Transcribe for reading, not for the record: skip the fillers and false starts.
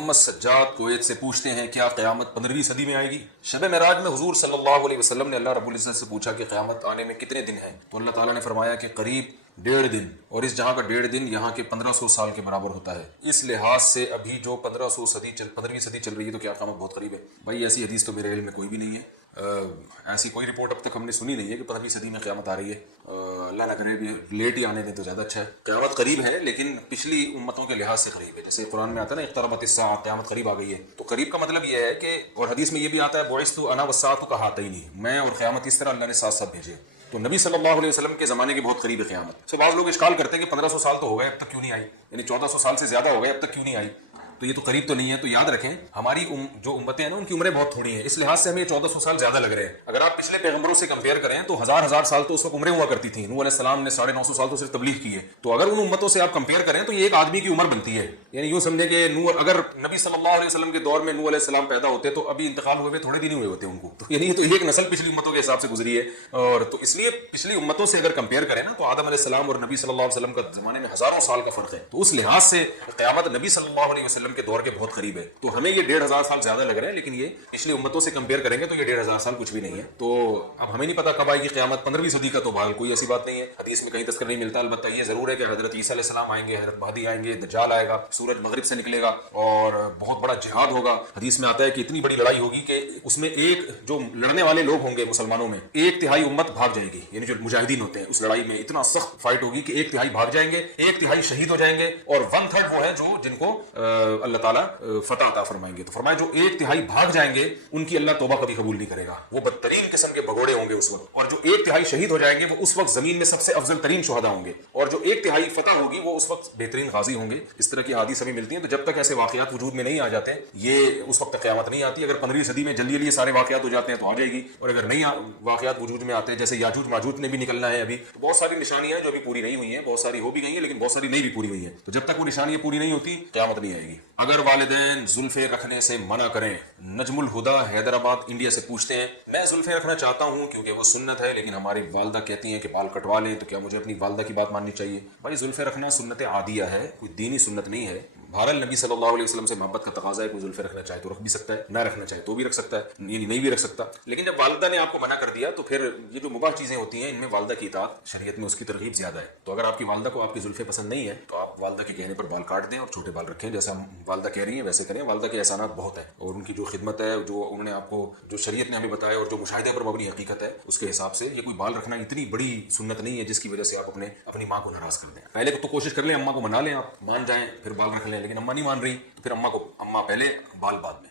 محمد Sajjad Kuwait سے پوچھتے ہیں کیا قیامت 15ویں صدی میں آئے گی؟ شب معراج میں حضور صلی اللہ علیہ وسلم نے اللہ رب العزت سے پوچھا کہ قیامت آنے میں کتنے دن ہیں، تو اللہ تعالیٰ نے فرمایا کہ قریب 1.5 دن، اور اس جہاں کا 1.5 دن یہاں کے 1500 سال کے برابر ہوتا ہے۔ اس لحاظ سے ابھی جو 15ویں صدی چل رہی ہے تو کیا قیامت بہت قریب ہے؟ بھائی ایسی حدیث تو میرے علم میں کوئی بھی نہیں ہے، ایسی کوئی رپورٹ اب تک ہم نے سنی نہیں ہے کہ 15ویں صدی میں قیامت آ رہی ہے۔ اللہ نہ کرے بھی لیٹ ہی آنے دیں تو زیادہ اچھا ہے۔ قیامت قریب ہے لیکن پچھلی امتوں کے لحاظ سے قریب ہے، جیسے قرآن میں آتا ہے نا اقتربت الساعۃ، قیامت قریب آ گئی ہے۔ تو قریب کا مطلب یہ ہے کہ، اور حدیث میں یہ بھی آتا ہے بعثت انا والساعۃ کہاتین، میں اور قیامت اس طرح اللہ نے ساتھ ساتھ بھیجے۔ تو نبی صلی اللہ علیہ وسلم کے زمانے کے بہت قریب ہے قیامت۔ بعض لوگ اشکال کرتے ہیں کہ 1500 سال تو ہو گئے اب تک کیوں نہیں آئی، یعنی 1400 سال سے زیادہ ہو گئے اب تک کیوں نہیں آئی، تو یہ تو قریب تو نہیں ہے۔ تو یاد رکھیں ہماری جو امتیں ہیں نا ان کی عمریں بہت تھوڑی ہیں، اس لحاظ سے ہمیں 1400 سال زیادہ لگ رہے ہیں۔ اگر آپ پچھلے پیغمبروں سے کمپیئر کریں تو ہزار سال تو اس وقت عمریں ہوا کرتی تھیں۔ نوح علیہ السلام نے 950 سال تو صرف تبلیغ کی ہے، تو اگر ان امتوں سے آپ کمپیئر کریں تو یہ ایک آدمی کی عمر بنتی ہے۔ یعنی یوں سمجھیں کہ اگر نبی صلی اللہ علیہ وسلم کے دور میں نوح علیہ السلام پیدا ہوتے تو ابھی انتقال ہوئے تھوڑے دن ہوئے ہوتے ان کو، تو یعنی تو ایک نسل پچھلی امتوں کے حساب سے گزری ہے۔ اور تو اس لیے پچھلی امتوں سے اگر کمپیئر کریں نا تو آدم علیہ السلام اور نبی صلی اللہ علیہ وسلم کا زمانے میں ہزاروں سال کا فرق ہے، تو اس لحاظ سے قیامت نبی صلی اللہ علیہ وسلم کے دور کے بہت قریب ہے۔ تو ہمیں یہ 1500 سال زیادہ لگ رہے ہیں، لیکن یہ پچھلی امتوں سے کمپیئر کریں گے تو یہ 1500 سال کچھ بھی نہیں ہے۔ تو اب ہمیں نہیں پتا کب آئے گی قیامت، 15ویں صدی کا تو بھال کوئی ایسی بات نہیں ہے، حدیث میں کہیں تذکر نہیں ملتا۔ البتہ یہ ضرور ہے کہ حضرت عیسیٰ علیہ السلام آئیں گے، حضرت مہدی آئیں گے، دجال آئے گا، سورج مغرب سے نکلے گا اور بہت بڑا جہاد ہوگا۔ حدیث میں آتا ہے کہ اتنی بڑی لڑائی ہوگی کہ اس میں ایک جو لڑنے والے لوگ ہوں گے مسلمانوں میں 1/3 امت بھاگ جائے گی، یعنی جو مجاہدین ہوتے ہیں اس لڑائی میں اتنا سخت فائٹ ہوگی کہ 1/3 بھاگ جائیں گے، 1/3 شہید ہو جائیں گے، اور 1/3 وہ ہیں جو جن کو اللہ تعالیٰ فتح عطا فرمائیں گے۔ تو فرمایا جو 1/3 بھاگ جائیں گے ان کی اللہ توبہ کبھی قبول نہیں کرے گا، وہ بدترین قسم کے بھگوڑے ہوں گے اس وقت، اور جو 1/3 شہید ہو جائیں گے وہ اس وقت زمین میں سب سے افضل ترین شہداء ہوں گے، اور جو 1/3 فتح ہوگی وہ اس وقت بہترین غازی ہوں گے۔ اس طرح کی حدیث ہمیں ملتی ہیں۔ تو جب تک ایسے واقعات وجود میں نہیں آ جاتے یہ اس وقت تک قیامت نہیں آتی۔ اگر 15ویں صدی میں جلدی جلدی سارے واقعات ہو جاتے ہیں تو آ جائے گی، اور اگر نہیں واقعات وجود میں آتے جیسے یاجوج ماجوج نے بھی نکلنا ہے ابھی، تو بہت ساری نشانیاں ہیں جو ابھی پوری نہیں ہوئی ہیں، بہت ساری ہو بھی گئی ہیں لیکن بہت ساری نہیں بھی پوری ہوئی ہیں۔ تو جب تک وہ نشانیاں پوری نہیں ہوتی قیامت نہیں آئے گی۔ اگر والدین زلفیں رکھنے سے منع کریں، نجم الہدا حیدرآباد انڈیا سے پوچھتے ہیں میں زلفیں رکھنا چاہتا ہوں کیونکہ وہ سنت ہے، لیکن ہماری والدہ کہتی ہیں کہ بال کٹوا لیں، تو کیا مجھے اپنی والدہ کی بات ماننی چاہیے؟ بھائی زلفیں رکھنا سنت عادیہ ہے، کوئی دینی سنت نہیں ہے۔ بہرحال نبی صلی اللہ علیہ وسلم سے محبت کا تقاضا ہے، کوئی زلفیں رکھنا چاہے تو رکھ بھی سکتا ہے، نہ رکھنا چاہے تو بھی رکھ سکتا ہے، یعنی نہیں بھی رکھ سکتا۔ لیکن جب والدہ نے آپ کو منع کر دیا تو پھر یہ جو مباح چیزیں ہوتی ہیں ان میں والدہ کی اطاعت شریعت میں اس کی ترغیب زیادہ ہے۔ تو اگر آپ کی والدہ کو آپ کی زلفیں پسند نہیں ہیں تو آپ والدہ کے کہنے پر بال کاٹ دیں اور چھوٹے بال رکھیں، جیسا والدہ کہہ رہی ہیں ویسے کریں۔ والدہ کے احسانات بہت ہیں، اور ان کی جو خدمت ہے، جو انہوں نے آپ کو جو شریعت نے ہمیں بتایا اور جو مشاہدے پر مبنی حقیقت ہے اس کے حساب سے یہ کوئی بال رکھنا اتنی بڑی سنت نہیں ہے جس کی وجہ سے آپ اپنی ماں کو ناراض کر دیں۔ پہلے تو کوشش کر لیں اماں کو منا لیں، آپ مان جائیں پھر بال رکھ لیں، لیکن اماں نہیں مان رہی تو پھر اماں پہلے بال بعد میں۔